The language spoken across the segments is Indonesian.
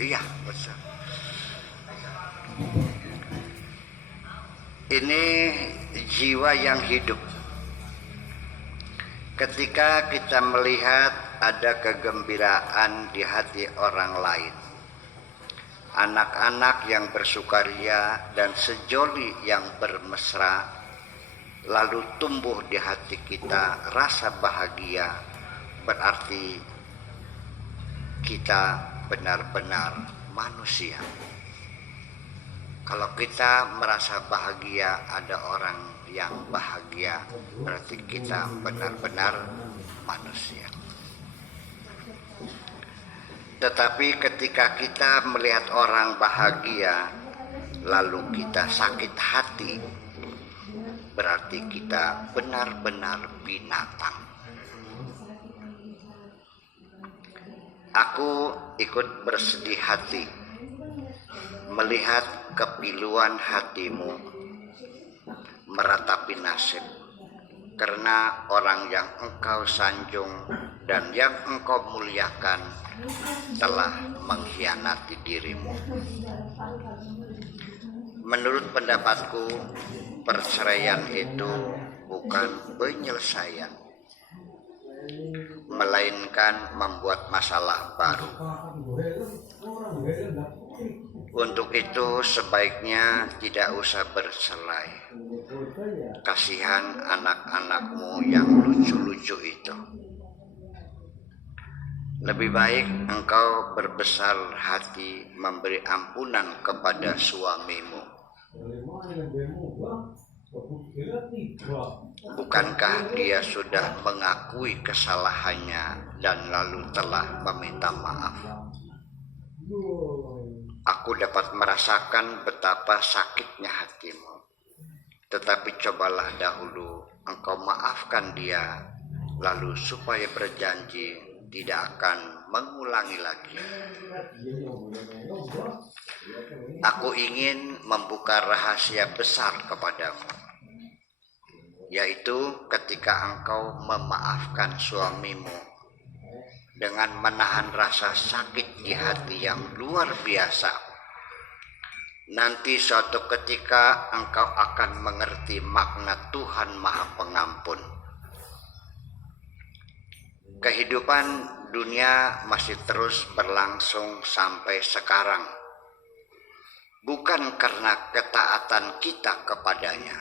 Iya, betul. Ini jiwa yang hidup. Ketika kita melihat ada kegembiraan di hati orang lain, anak-anak yang bersukaria dan sejoli yang bermesra, lalu tumbuh di hati kita rasa bahagia, berarti kita benar-benar manusia. Kalau kita merasa bahagia, ada orang yang bahagia, berarti kita benar-benar manusia. Tetapi ketika kita melihat orang bahagia, lalu kita sakit hati, berarti kita benar-benar binatang. Aku ikut bersedih hati melihat kepiluan hatimu meratapi nasib, karena orang yang engkau sanjung dan yang engkau muliakan telah mengkhianati dirimu. Menurut pendapatku, perceraian itu bukan penyelesaian, melainkan membuat masalah baru. Untuk itu sebaiknya tidak usah bercerai. Kasihan anak-anakmu yang lucu-lucu itu. Lebih baik engkau berbesar hati memberi ampunan kepada suamimu. Bukankah dia sudah mengakui kesalahannya dan lalu telah meminta maaf? Aku dapat merasakan betapa sakitnya hatimu. Tetapi cobalah dahulu engkau maafkan dia, lalu supaya berjanji tidak akan mengulangi lagi. Aku ingin membuka rahasia besar kepadamu, yaitu ketika engkau memaafkan suamimu dengan menahan rasa sakit di hati yang luar biasa, nanti suatu ketika engkau akan mengerti makna Tuhan Maha Pengampun. Kehidupan dunia masih terus berlangsung sampai sekarang, bukan karena ketaatan kita kepadanya,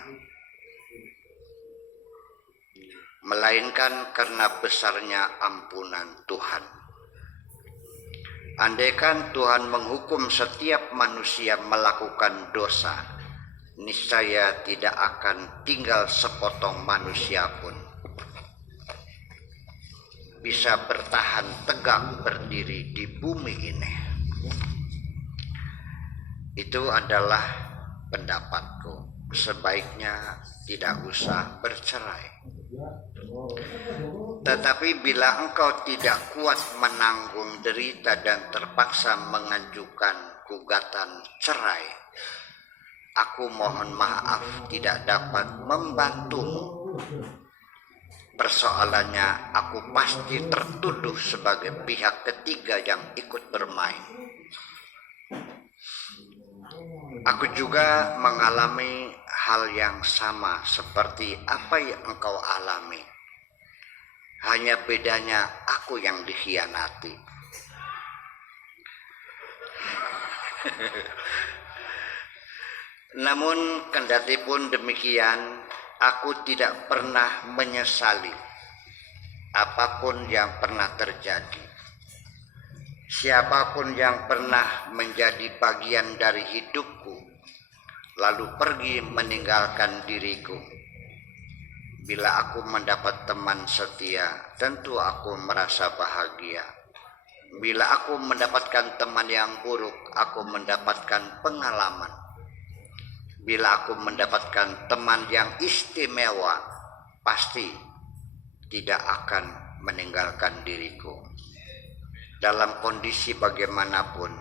melainkan karena besarnya ampunan Tuhan. Andaikan Tuhan menghukum setiap manusia melakukan dosa, niscaya tidak akan tinggal sepotong manusia pun bisa bertahan tegak berdiri di bumi ini. Itu adalah pendapatku. Sebaiknya tidak usah bercerai. Tetapi bila engkau tidak kuat menanggung derita dan terpaksa mengajukan gugatan cerai, aku mohon maaf tidak dapat membantumu. Persoalannya, aku pasti tertuduh sebagai pihak ketiga yang ikut bermain. Aku juga mengalami hal yang sama seperti apa yang engkau alami. Hanya bedanya aku yang dikhianati. Namun kendati pun demikian, aku tidak pernah menyesali apapun yang pernah terjadi. Siapapun yang pernah menjadi bagian dari hidupku, lalu pergi meninggalkan diriku. Bila aku mendapat teman setia, tentu aku merasa bahagia. Bila aku mendapatkan teman yang buruk, aku mendapatkan pengalaman. Bila aku mendapatkan teman yang istimewa, pasti tidak akan meninggalkan diriku. Dalam kondisi bagaimanapun,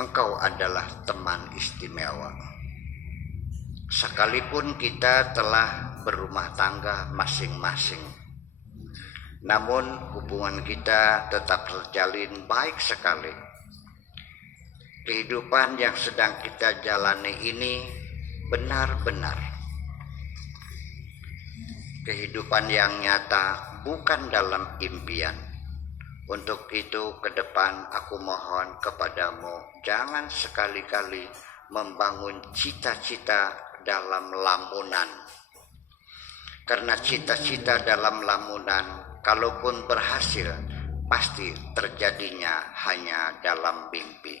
engkau adalah teman istimewa. Sekalipun kita telah berumah tangga masing-masing, namun hubungan kita tetap terjalin baik sekali. Kehidupan yang sedang kita jalani ini benar-benar kehidupan yang nyata, bukan dalam impian. Untuk itu ke depan aku mohon kepadamu, jangan sekali-kali membangun cita-cita dalam lamunan. Karena cita-cita dalam lamunan, kalaupun berhasil, pasti terjadinya hanya dalam mimpi.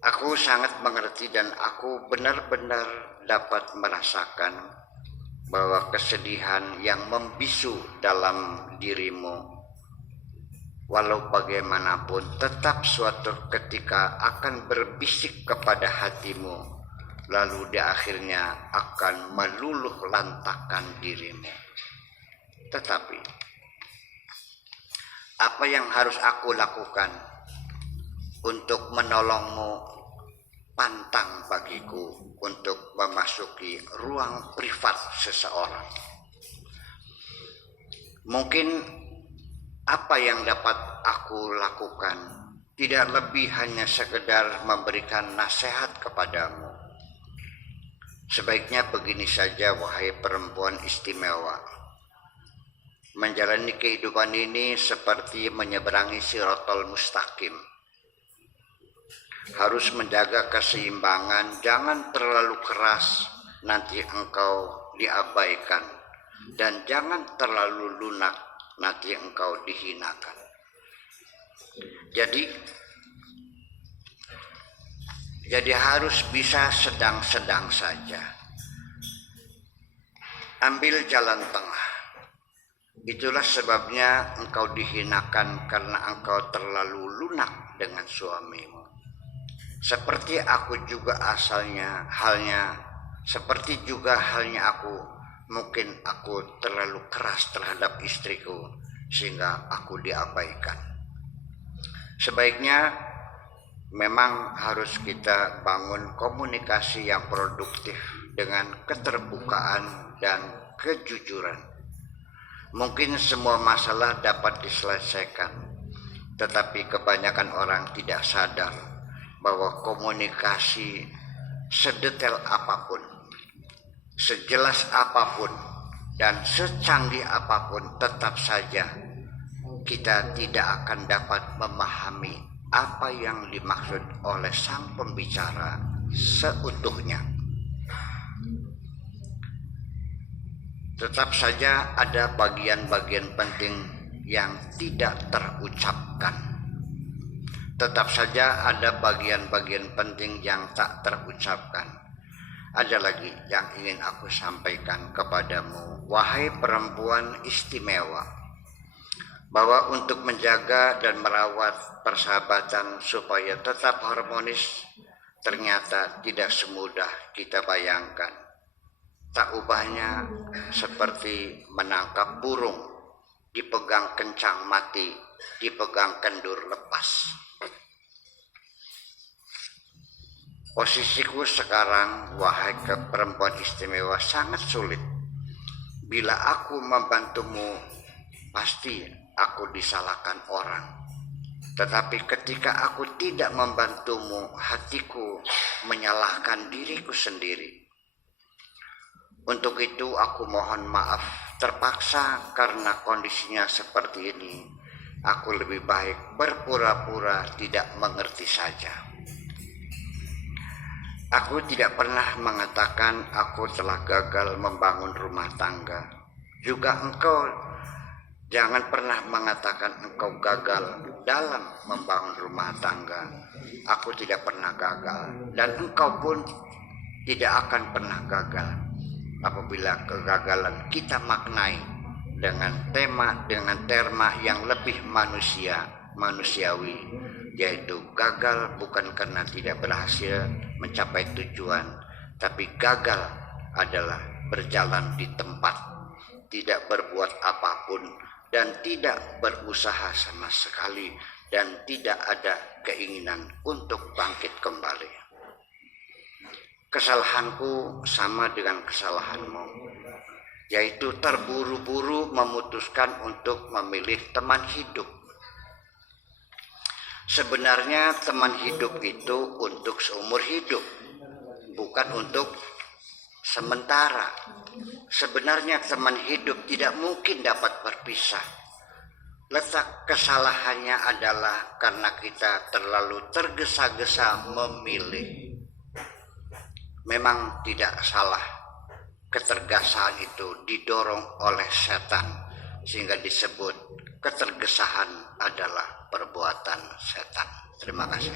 Aku sangat mengerti dan aku benar-benar dapat merasakan bahwa kesedihan yang membisu dalam dirimu, walau bagaimanapun tetap suatu ketika akan berbisik kepada hatimu, lalu di akhirnya akan meluluh lantakkan dirimu. Tetapi apa yang harus aku lakukan untuk menolongmu? Pantang bagiku untuk memasuki ruang privat seseorang. Mungkin apa yang dapat aku lakukan tidak lebih hanya sekedar memberikan nasihat kepadamu. Sebaiknya begini saja, wahai perempuan istimewa. Menjalani kehidupan ini seperti menyeberangi Shiratal Mustaqim. Harus menjaga keseimbangan, jangan terlalu keras, nanti engkau diabaikan, dan jangan terlalu lunak, nanti engkau dihinakan. Jadi harus bisa sedang-sedang saja. Ambil jalan tengah. Itulah sebabnya engkau dihinakan karena engkau terlalu lunak dengan suamimu. Seperti aku juga seperti juga halnya aku, mungkin aku terlalu keras terhadap istriku sehingga aku diabaikan. Sebaiknya memang harus kita bangun komunikasi yang produktif dengan keterbukaan dan kejujuran. Mungkin semua masalah dapat diselesaikan, tetapi kebanyakan orang tidak sadar bahwa komunikasi sedetail apapun, sejelas apapun, dan secanggih apapun, tetap saja kita tidak akan dapat memahami apa yang dimaksud oleh sang pembicara seutuhnya. Tetap saja ada bagian-bagian penting yang tidak terucapkan. Tetap saja ada bagian-bagian penting yang tak terucapkan. Ada lagi yang ingin aku sampaikan kepadamu, wahai perempuan istimewa, bahwa untuk menjaga dan merawat persahabatan supaya tetap harmonis ternyata tidak semudah kita bayangkan. Tak ubahnya seperti menangkap burung, dipegang kencang mati, dipegang kendur lepas. Posisiku sekarang, wahai perempuan istimewa, sangat sulit. Bila aku membantumu, pasti aku disalahkan orang. Tetapi ketika aku tidak membantumu, hatiku menyalahkan diriku sendiri. Untuk itu aku mohon maaf, terpaksa karena kondisinya seperti ini. Aku lebih baik berpura-pura tidak mengerti saja. Aku tidak pernah mengatakan aku telah gagal membangun rumah tangga. Juga engkau jangan pernah mengatakan engkau gagal dalam membangun rumah tangga. Aku tidak pernah gagal dan engkau pun tidak akan pernah gagal. Apabila kegagalan kita maknai dengan terma yang lebih manusiawi, yaitu gagal bukan karena tidak berhasil mencapai tujuan, tapi gagal adalah berjalan di tempat, tidak berbuat apapun dan tidak berusaha sama sekali, dan tidak ada keinginan untuk bangkit kembali. Kesalahanku sama dengan kesalahanmu. yaitu terburu-buru memutuskan untuk memilih teman hidup. Sebenarnya teman hidup itu untuk seumur hidup, bukan untuk sementara. Sebenarnya teman hidup tidak mungkin dapat berpisah. Letak kesalahannya adalah karena kita terlalu tergesa-gesa memilih. Memang tidak salah, ketergesaan itu didorong oleh setan, sehingga disebut ketergesaan adalah perbuatan setan. Terima kasih.